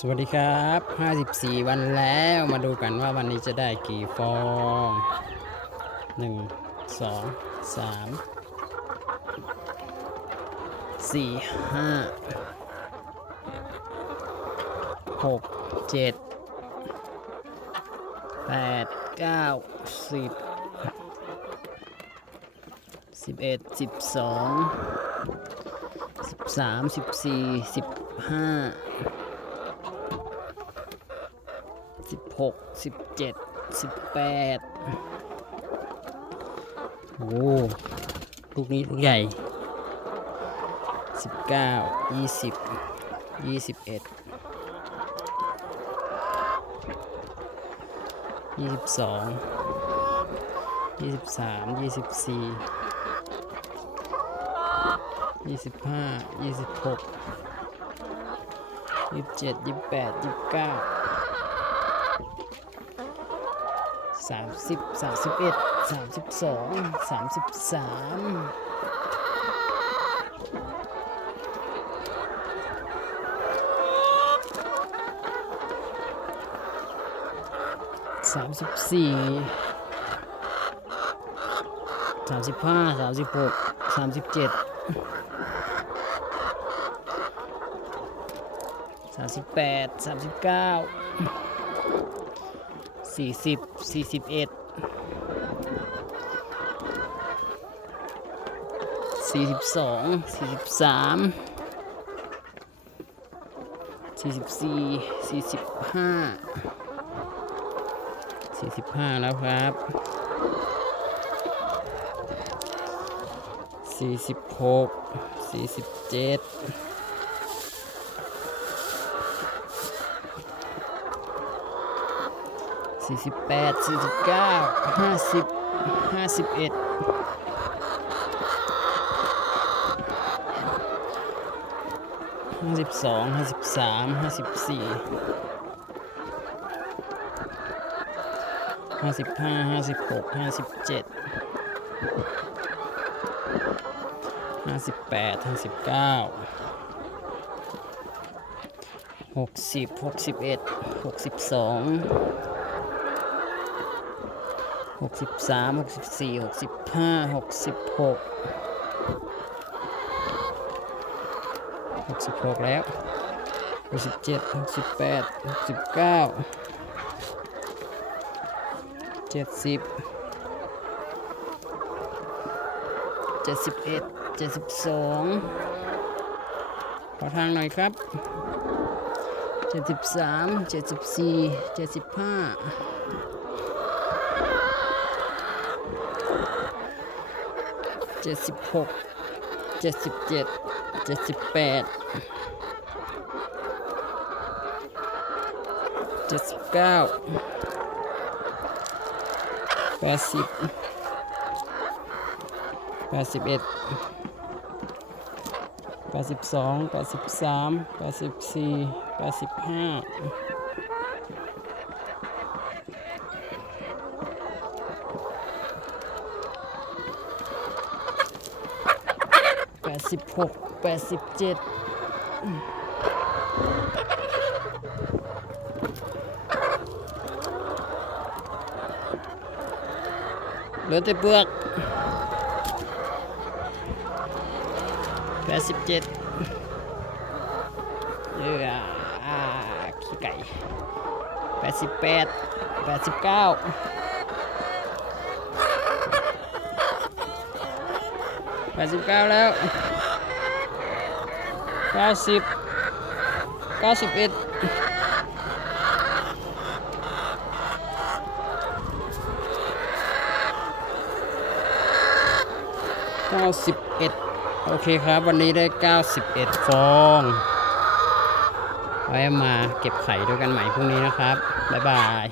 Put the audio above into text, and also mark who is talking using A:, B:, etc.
A: สวัสดีครับ 54 วันแล้วมาดูกันว่าวันนี้จะได้กี่ฟอง 1 2 3 4 5 6 7 8 9 10 11 12 13 14 15 สิบ หกสิบเจ็ดสิบแปดโอ้ลูกนี้ลูกใหญ่สิบเก้ายี่สิบยี่สิบเอ็ดยี่สิบสองยี่สิบสามยี่สิบสี่ยี่สิบห้ายี่สิบหกยี่สิบเจ็ดยี่สิบแปดยี่สิบเก้า สามสิบสามสิบเอ็ดสามสิบสองสามสิบสามสามสิบสี่สามสิบห้าสามสิบหกสามสิบเจ็ดสามสิบแปดสามสิบเก้า สี่สิบสี่สิบเอ็ดสี่สิบสองสี่สิบสามสี่สิบสี่สี่สิบห้าสี่สิบห้าแล้วครับสี่สิบหกสี่สิบเจ็ด สี่สิบแปดสี่สิบเก้าห้าสิบห้าสิบเอ็ดห้าสิบสองห้าสิบสามห้าสิบสี่ห้าสิบห้าห้าสิบหกห้าสิบเจ็ดห้าสิบแปดห้าสิบเก้าหกสิบหกสิบเอ็ดหกสิบสอง หกสิบสามหกสิบสี่หกสิบห้าหกสิบหกหกสิบหกแล้วหกสิบเจ็ดหกสิบแปดหกสิบเก้าเจ็ดสิบเจ็ดสิบเอ็ดเจ็ดสิบสองขอทางหน่อยครับเจ็ดสิบสามเจ็ดสิบสี่เจ็ดสิบห้า จ็ดสิบหกเจ็ดสิบเจ็ดเจ็ดสิบแปดเจ็ดสิบเก้าแปดสิบแปดสิบเอ็ดแปดสิบสองแปดสิบสามแปดสิบสี่แปดสิบห้า สิบหกแปดสิบเจ็ดเหลือแต่เปลือกแปดสิบเจ็ดเอออ่าขี้ไก่แปดสิบแปดแปดสิบเก้า แปดสิบเก้าแล้วเก้าสิบเก้าสิบเอ็ดเก้าสิบเอ็ดโอเคครับ วันนี้ได้เก้าสิบเอ็ดฟอง ไว้มาเก็บไข่ด้วยกันใหม่พรุ่งนี้นะครับ บ๊ายบาย